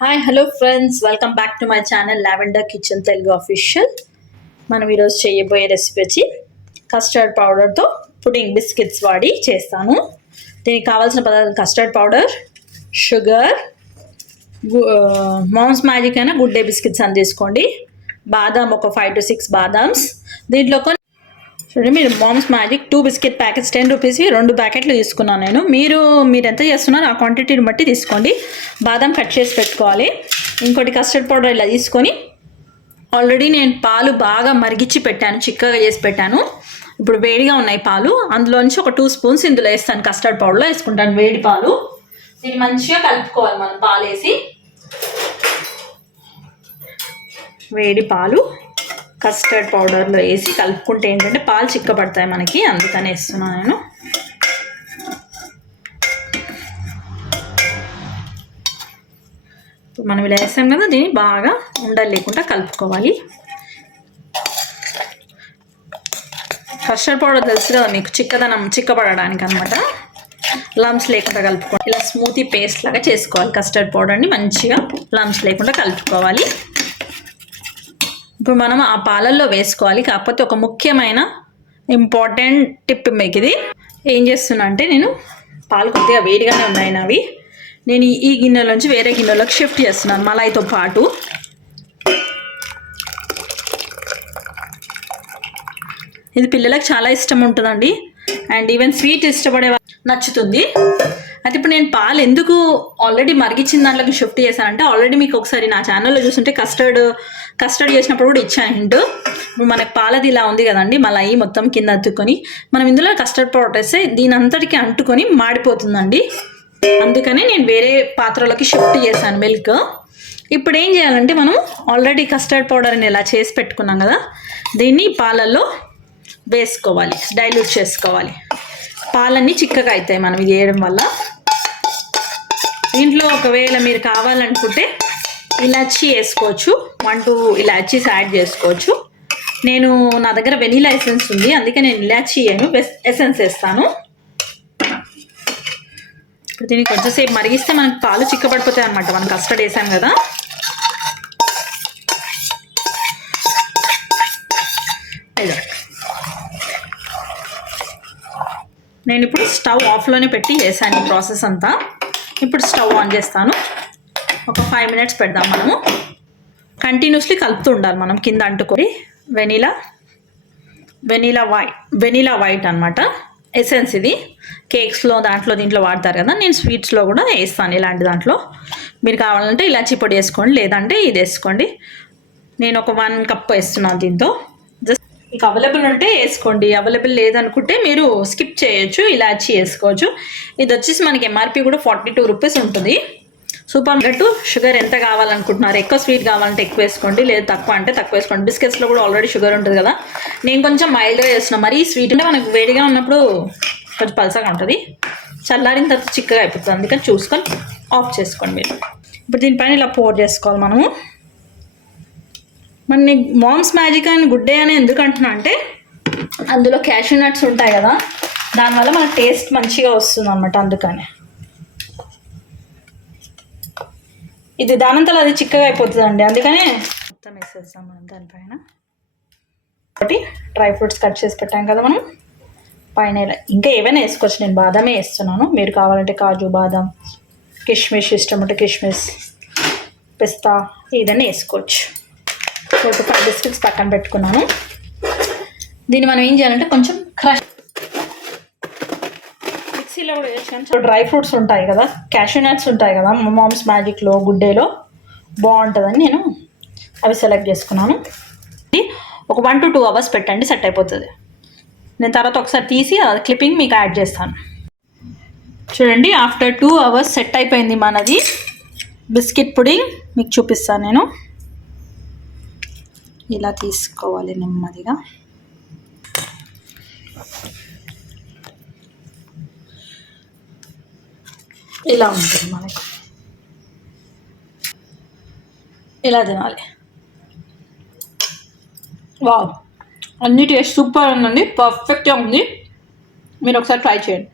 Hi hello friends, welcome back to my channel lavender kitchen Telugu official. మనం ఈరోజు చేయబోయే recipe వచ్చి కస్టర్డ్ పౌడర్తో పుడింగ్ బిస్కెట్స్ వాడి చేస్తాను. దీనికి కావాల్సిన పదార్థాలు custard powder, sugar, Mom's Magic అయినా గుడ్ డే బిస్కెట్స్ అని తీసుకోండి. బాదాం ఒక 5 to 6 బాదామ్స్. దీంట్లో కొన్ని చూడండి, మీరు Mom's Magic 2 biscuit packets 10 rupees 2 ప్యాకెట్లు తీసుకున్నాను నేను. మీరు ఎంత చేస్తున్నారో ఆ క్వాంటిటీని బట్టి తీసుకోండి. బాదం కట్ చేసి పెట్టుకోవాలి. ఇంకోటి కస్టర్డ్ పౌడర్ ఇలా తీసుకొని ఆల్రెడీ నేను పాలు బాగా మరిగించి పెట్టాను, చిక్కగా చేసి పెట్టాను. ఇప్పుడు వేడిగా ఉన్నాయి పాలు. అందులోంచి ఒక 2 స్పూన్స్ ఇందులో వేస్తాను. కస్టర్డ్ పౌడర్లో వేసుకుంటాను వేడి పాలు. దీన్ని మంచిగా కలుపుకోవాలి. మనం పాలు వేసి వేడి పాలు కస్టర్డ్ పౌడర్లో వేసి కలుపుకుంటే ఏంటంటే పాలు చిక్కబడతాయి మనకి, అందుకని వేస్తున్నాను నేను. మనం ఇలా వేస్తాం కదా, దీన్ని బాగా ఉండలు లేకుండా కలుపుకోవాలి. కస్టర్డ్ పౌడర్ తెలుసు కదా మీకు, చిక్కబడడానికి అనమాట. లమ్స్ లేకుండా కలుపుకోవాలి. ఇలా స్మూతీ పేస్ట్ లాగా చేసుకోవాలి. కస్టర్డ్ పౌడర్ని మంచిగా లమ్స్ లేకుండా కలుపుకోవాలి. ఇప్పుడు మనం ఆ పాలల్లో వేసుకోవాలి. కాకపోతే ఒక ముఖ్యమైన ఇంపార్టెంట్ టిప్ మీకు ఇది. ఏం చేస్తున్నా అంటే, నేను పాలు కొద్దిగా వేడిగానే ఉన్నాయి నావి. నేను ఈ గిన్నెలోంచి వేరే గిన్నెలోకి షిఫ్ట్ చేస్తున్నాను మలాయితో పాటు. ఇది పిల్లలకు చాలా ఇష్టం ఉంటుందండి, అండ్ ఈవెన్ స్వీట్ ఇష్టపడే నచ్చుతుంది. అయితే ఇప్పుడు నేను పాలు ఎందుకు ఆల్రెడీ మరిగించిన దాంట్లోకి షిఫ్ట్ చేశానంటే, ఆల్రెడీ మీకు ఒకసారి నా ఛానల్లో చూస్తుంటే కస్టర్డ్ చేసినప్పుడు కూడా ఇచ్చాను హింట్. ఇప్పుడు మనకు పాలది ఇలా ఉంది కదండి, మళ్ళీ మొత్తం కింద అతుక్కొని మనం ఇందులో కస్టర్డ్ పౌడర్ వేస్తే దీని అంతటికి అంటుకొని మాడిపోతుందండి. అందుకని నేను వేరే పాత్రలోకి షిఫ్ట్ చేశాను మిల్క్. ఇప్పుడు ఏం చేయాలంటే, మనం ఆల్రెడీ కస్టర్డ్ పౌడర్ని ఇలా చేసి పెట్టుకున్నాం కదా, దీన్ని పాలల్లో వేసుకోవాలి, డైల్యూట్ చేసుకోవాలి. పాలన్నీ చిక్కగా అవుతాయి మనం ఇది వేయడం వల్ల. దీంట్లో ఒకవేళ మీరు కావాలనుకుంటే ఇలాచీ వేసుకోవచ్చు, 1-2 ఇలాచీస్ యాడ్ చేసుకోవచ్చు. నా దగ్గర వెనీలా ఎసెన్స్ ఉంది, అందుకే నేను ఇలాచీ ఎసెన్స్ వేస్తాను. ఇప్పుడు దీన్ని కొంచెంసేపు మరిగిస్తే మనకు పాలు చిక్కబడిపోతాయి అనమాట. మనం కస్టర్డ్ వేసాం కదా. నేను ఇప్పుడు స్టవ్ ఆఫ్లోనే పెట్టి చేశాను ఈ ప్రాసెస్ అంతా. ఇప్పుడు స్టవ్ ఆన్ చేస్తాను. ఒక 5 minutes పెడదాం. మనము కంటిన్యూస్లీ కలుపుతూ ఉండాలి మనం, కింద అంటుకొని. వెనీలా వైట్ అనమాట ఎసెన్స్. ఇది కేక్స్లో దీంట్లో వాడతారు కదా, నేను స్వీట్స్లో కూడా వేస్తాను ఇలాంటి దాంట్లో. మీరు కావాలంటే ఇలాచీ పొడి వేసుకోండి, లేదంటే ఇది వేసుకోండి. నేను ఒక 1 cup వేస్తున్నాను దీంతో. జస్ట్ మీకు అవైలబుల్ ఉంటే వేసుకోండి, అవైలబుల్ లేదనుకుంటే మీరు స్కిప్ చేయొచ్చు, ఇలాచీ వేసుకోవచ్చు. ఇది వచ్చేసి మనకి ఎంఆర్పి కూడా 42 రూపీస్ ఉంటుంది. Super market. షుగర్ ఎంత కావాలనుకుంటున్నారు, ఎక్కువ స్వీట్ కావాలంటే ఎక్కువ వేసుకోండి, లేదు తక్కువ అంటే తక్కువ వేసుకోండి. బిస్కెట్స్లో కూడా ఆల్రెడీ షుగర్ ఉంటుంది కదా. నేను కొంచెం మైల్డ్గా చేస్తున్నాను. మరీ స్వీట్ అంటే మనకు వేడిగా ఉన్నప్పుడు కొంచెం పలసగా ఉంటుంది, చల్లారిన తర్వాత చిక్కగా అయిపోతుంది. అందుకని చూసుకొని ఆఫ్ చేసుకోండి మీరు. ఇప్పుడు దీనిపైన ఇలా పోర్ చేసుకోవాలి మనము. మన మామ్స్ మ్యాజిక్ అని గుడ్ డే అని ఎందుకు అంటున్నా అంటే, అందులో క్యాష్యూ నట్స్ ఉంటాయి కదా, దానివల్ల మన టేస్ట్ మంచిగా వస్తుంది అన్నమాట. అందుకని ఇది దానంతలో అది చిక్కగా అయిపోతుందండి, అందుకనే మొత్తం వేసేస్తాం మనం దానిపైన. ఒకటి డ్రై ఫ్రూట్స్ కట్ చేసి పెట్టాం కదా మనం పైన. ఇంకా ఏవైనా వేసుకోవచ్చు, నేను బాదామే వేస్తున్నాను. మీరు కావాలంటే కాజు, బాదం, కిష్మిష్ ఇష్టం ఉంటే కిష్మిష్, పిస్తా ఏదైనా వేసుకోవచ్చు. 4 to 5 బిస్కెట్స్ పక్కన పెట్టుకున్నాను. దీన్ని మనం ఏం చేయాలంటే కొంచెం క్రష్ మిక్సీలో కూడా వేసాను. డ్రై ఫ్రూట్స్ ఉంటాయి కదా, క్యాష్యూ నట్స్ ఉంటాయి కదా మామ్స్ మ్యాజిక్లో, గుడ్ డేలో బాగుంటుందని నేను అవి సెలెక్ట్ చేసుకున్నాను. ఒక 1 to 2 hours పెట్టండి, సెట్ అయిపోతుంది. నేను తర్వాత ఒకసారి తీసి క్లిప్పింగ్ మీకు యాడ్ చేస్తాను. చూడండి, ఆఫ్టర్ 2 hours సెట్ అయిపోయింది మనది బిస్కెట్ పుడింగ్. మీకు చూపిస్తాను నేను. ఇలా తీసుకోవాలి నెమ్మదిగా. ఇలా ఉంటుంది మనకి, ఇలా తినాలి. వావ్, అన్ని టేస్ట్ సూపర్ ఉందండి, పర్ఫెక్ట్గా ఉంది. మీరు ఒకసారి ట్రై చేయండి.